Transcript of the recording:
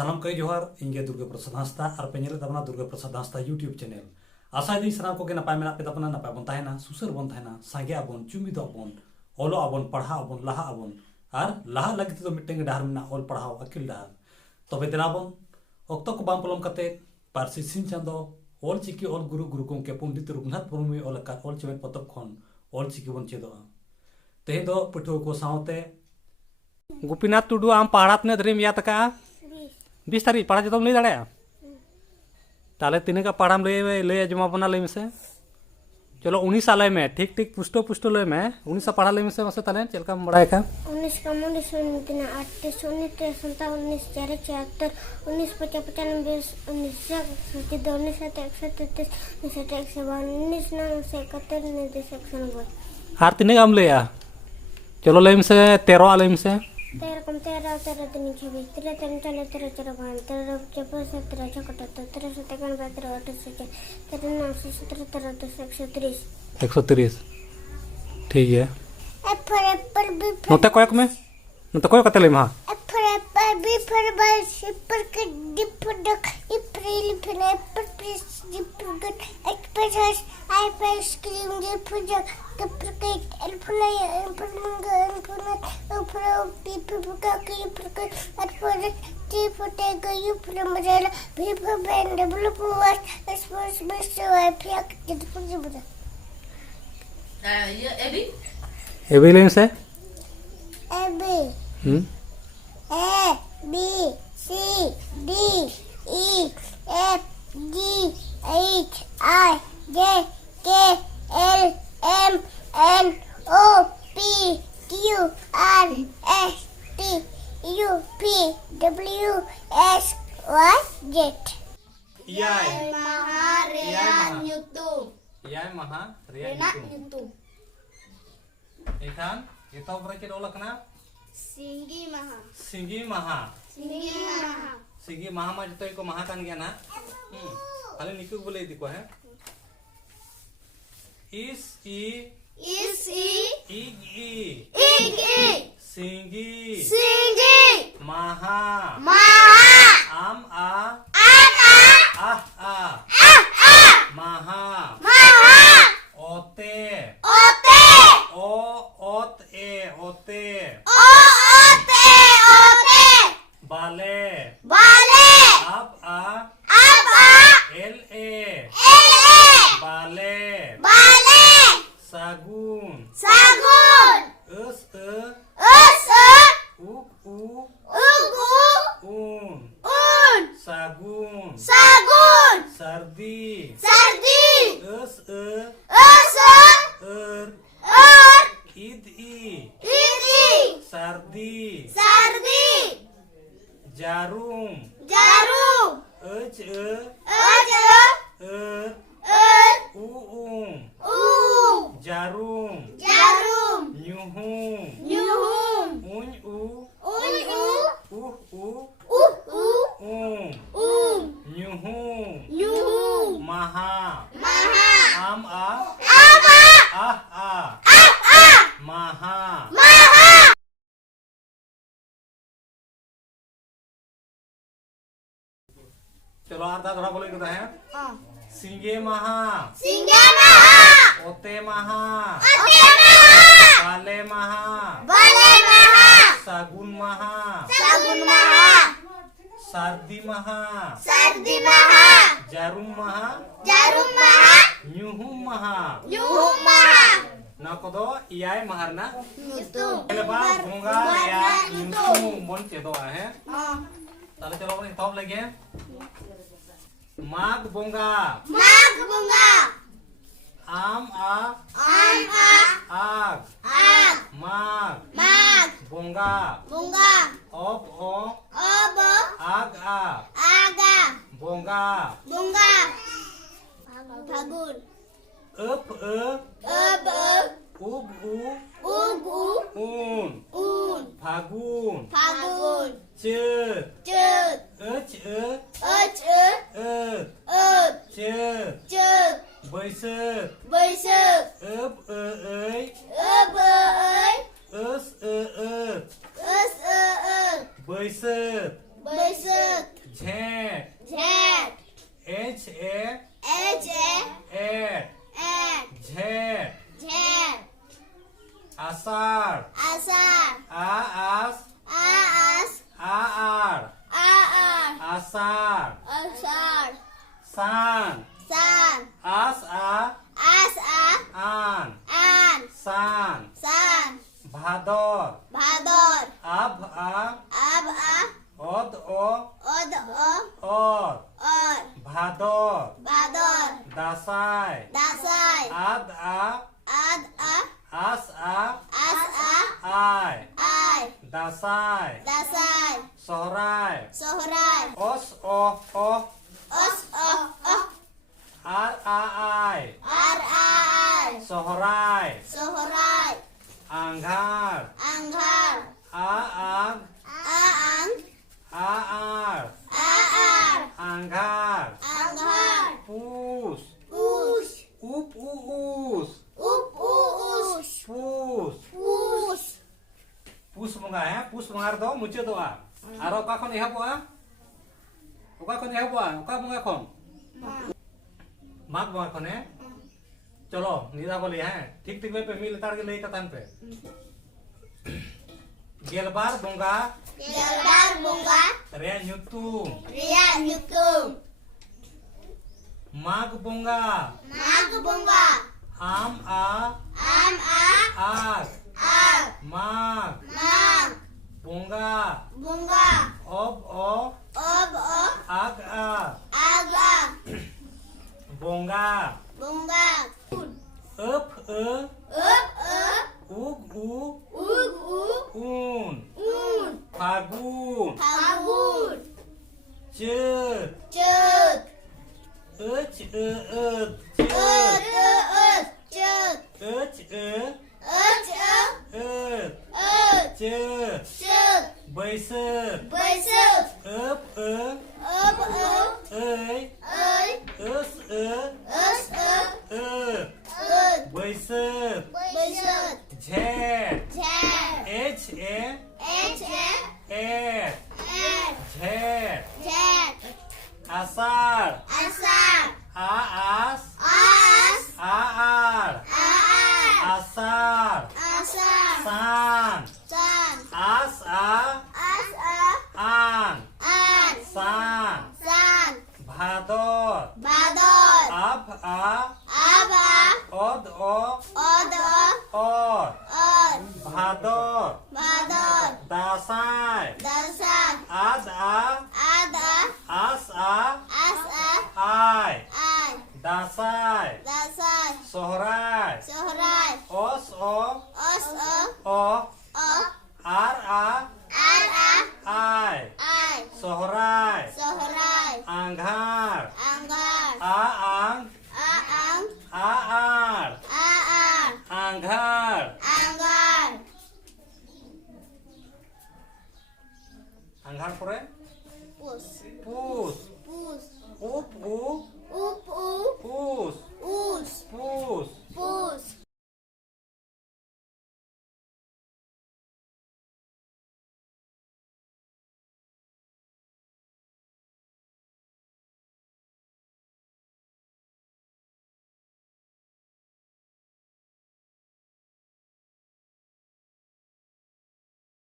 सानाम कई जोहार इंगे दुर्गा प्रसाद हांसदा और पे नेले ताबना दुर्गा प्रसाद हांसदा यूट्यूब चैनल आशा दी सानाम को के नपाय मेना पे ताबना नपाय बन ताहेना सुसर बन ताहेना सांगे आबन चुमिद आबन ओलो आबन पढ़ा आबन लाहा आबन और लाहा लगी तो मिटेंगे डाहर में ओल पढ़ाओ अकिल डाहर तबे देनाबन अक्तो को बाम पलम कते पारसी सिन चांदो ओल चिकी ओल गुरु गुरु के पंडित रघुनाथ मुर्मू ओल का ओल चेमेन पतब खन ओल चिकी बन चेदोआ तेहे दो पठो को सावते गोपीनाथ टुडू आम पहाड़ात ने धरीम याद का 20 तारीख पढ़ा जो लई दाड़ा ताले तीन का पढ़ाम लई जमा बना लई में से चलो 19 साल में ठीक ठीक पुष्टो पुष्टो लई में 19 पढ़ा लई में से मसे ताले चलका बड़ाय का 19 का मुंडे सोन दिन 38 19 57 4 76 19 55 19 19 हार तीन का हम लईया चलो लई में से 13 लई में से 13 दिन 26 13 40 13 5 13 54 13 56 13 57 13 58 13 17 130 130 ठीक है एप्पल बी नोते कोयक में नोते कोयक कते लई मा apple B for boy super के डिप डक अप्रैल फिर एप्पल प्रेस डिप गट एक्सप्रेस आईपैस क्रीम डिप डक कपकेट एल्फलाई एप्पल मंगा एप्पल ऊपर पीपल का की प्रकार एप्पल टी फटे गयु प्रमजल भी बैंड डेवलप हुआ स्पोर्ट्स बेस्ट वाईफाई के डिप ये एबी लेन से A B A B C D E F G H I J K L M N O P Q R S T U V W X Y Z Yai Maha Rean YouTube Yai Maha Renat YouTube Ikan kita berarti dolak kena Singgi Maha Singgi Maha Singgi Maha Singgi Maha mah jito ko Maha kan gya na kali niku boleh di ko hai is I Igi Igi Singgi Singgi Maha Maha am a Maha ote Ote o ot e ote Ote bale Bale ab a l a bale Bale sagun Sagun us u Ugu un sagun Sagun sardi Sardi us id Idi sardi Sardi jarum Jarum jarum Jarum nyuhum Nyuhum unyu nyuhum Nyuhum maha Maha am a Aba maha चलो आधा थोड़ा बोले कहता है सिंगे महा Singga Maha ओते महा Ote Maha बाले महा Bale Maha सागुन महा Sagun Maha सर्दी महा Sardi Maha जारुम महा Jarum Maha न्यूहुम महा Nyuhum Maha ना कोदो इयाय महारना YouTube पहले बार भूंगा या न्यूहुम मन चेदो है ताले चलो अपने टॉप लगे माग बोंगा Mag Bunga आम आ Am आग Ag माग Mag बोंगा Bunga ob o Obo आग आ Aga बोंगा Bunga Fagun up Ub ub u Ugu un Un फागुन Fagun चेत Cud अच चेत Cud बैसक Baisuk अब ऐ Aba अस Us बैसक Baisuk झेट झेट एच ए एच एट एट झेट झेट आषाढ़ आषाढ़ आस आस आर आर आषाढ़ आषाढ़ सान सान आस आस आन आन सान सान भादर भादर अब अब ओद ओद और और भादर भादर दासाय दासाई आद आद आस आस आय आय दासाय दासाई सोहराय सोहराय ओस ओ ओस आर आय आर आय सोहराय सोहराय आंघार अंगार आंग आंग आर आर आंघार अंगार पूस पूस ऊस उप उस पूस पूस पुस बंगा है पुस बंगार दो मुचे दो आरो का खन एहबोआ ओका खन एहबोआ ओका बंगा खन माग बंगा खन है चलो निदा बोली है ठीक ठीक पे मिल तार के ले कतान पे गेलबार बंगा गेलबार बुंगा रे nyutum रिया nyukum माग बंगा माग बुंगा आम आग आग माग माग बंगा बुंगा अब अब आग आगा बंगा बुंगा up up ug उग un उन फागुन फागुन चैत चैत च चैत चैत बैसक बैसक अब ऐ अस बैसक बैसक झेट झेट एच ए एट झेट झेट आषाढ़ आषाढ़ आस आस आर आषाढ़ आषाढ़ सान सान आस आन आन सान सान भादर भादर अब अब ओद ओद और और भादर भादर दासाय दर्शन आद आद आस आस आय आय दासाय दर्शन सोहराय सोहराय ओस ओस ओ ओ आर आर आय आय सोहराय सोहराय आंघार अंगार आंग आंग आर आर आंघार अंगार आंघार परे पुस पुस पुस उप